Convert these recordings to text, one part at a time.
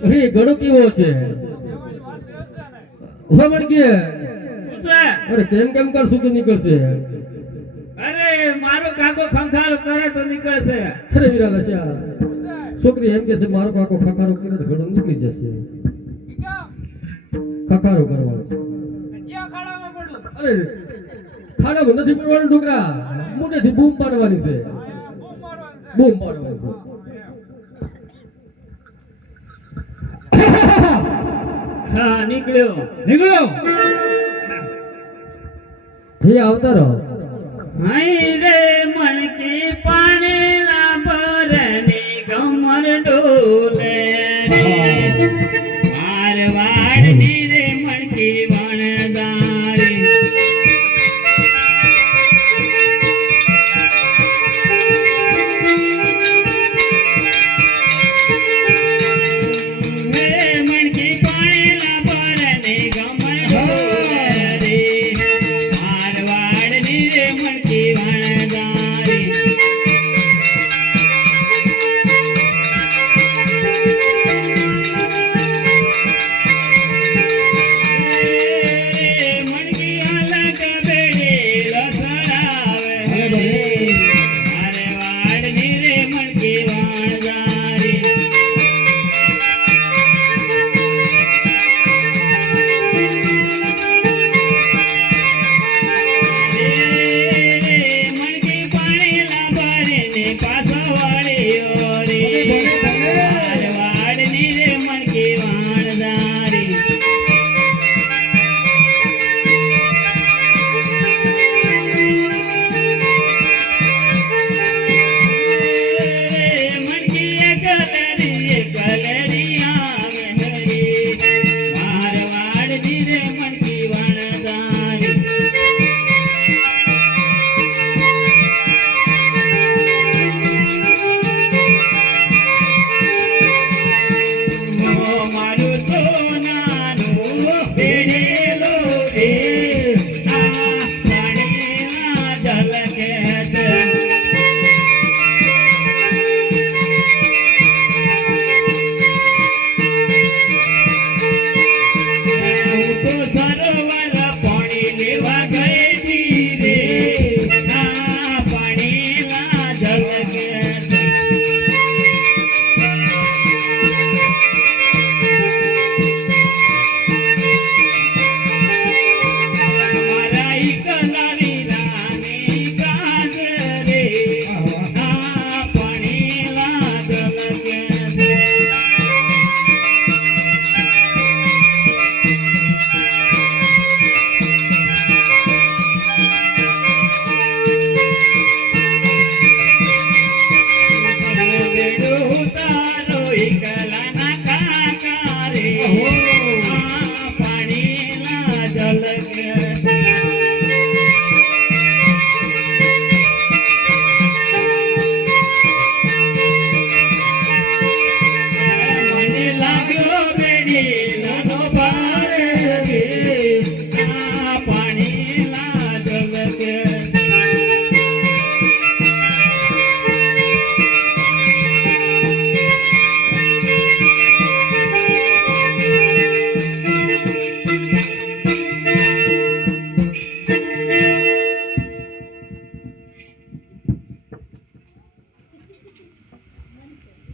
અરે ઘણો કેવો છે મને કે અરે કેમ કેમ કરશું તો નીકળશે અરે મારો કાકો ખંખારો કરે તો નીકળશે અરે વીરા લસ્યા છોકરી એમ કે છે મારો કાકો ખખારો કરે તો ઘણો નીકળી જશે ખખારો કરવાનો છે અરે ખાડામાં નથી પડવાનું ડોકરા મોટેથી બૂમ પાડવાની છે બૂમ પાડવાની છે હા નીકળ્યો હે આવતા રહો હાય રે મણકી પાણી ના ભરની ગમર ડોલે મારવાડ ની રે મણકી વણદારી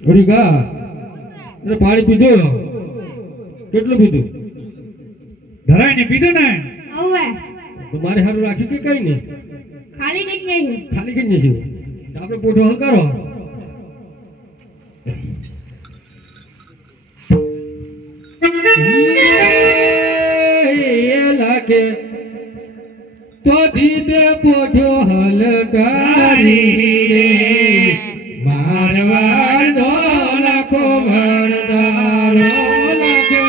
હરીકા અરે પાણી પીધું કેટલું પીધું ધરાય ને પીધું ને ઓવે તો મારે હારું રાખી કે કઈ નહીં ખાલી કઈ નહીં ખાલી કઈ નહીં આપણે પોઠો હંકારો લાગે તો ધીતે પોઠો હલકારી રે મારવાડ નો લાખો ભણદારો લાગ્યો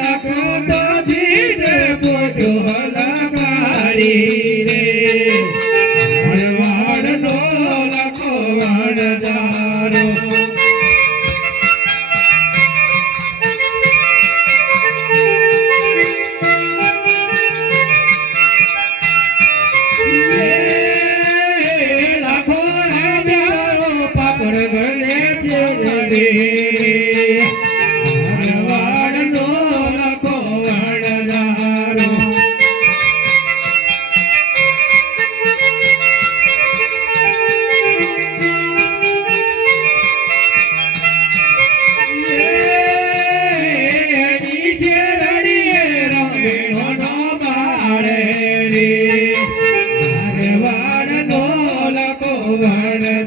લાખો તો ધીતે પોઠો હલકારી રે મારવાડ નો લાખો ભણદારો રે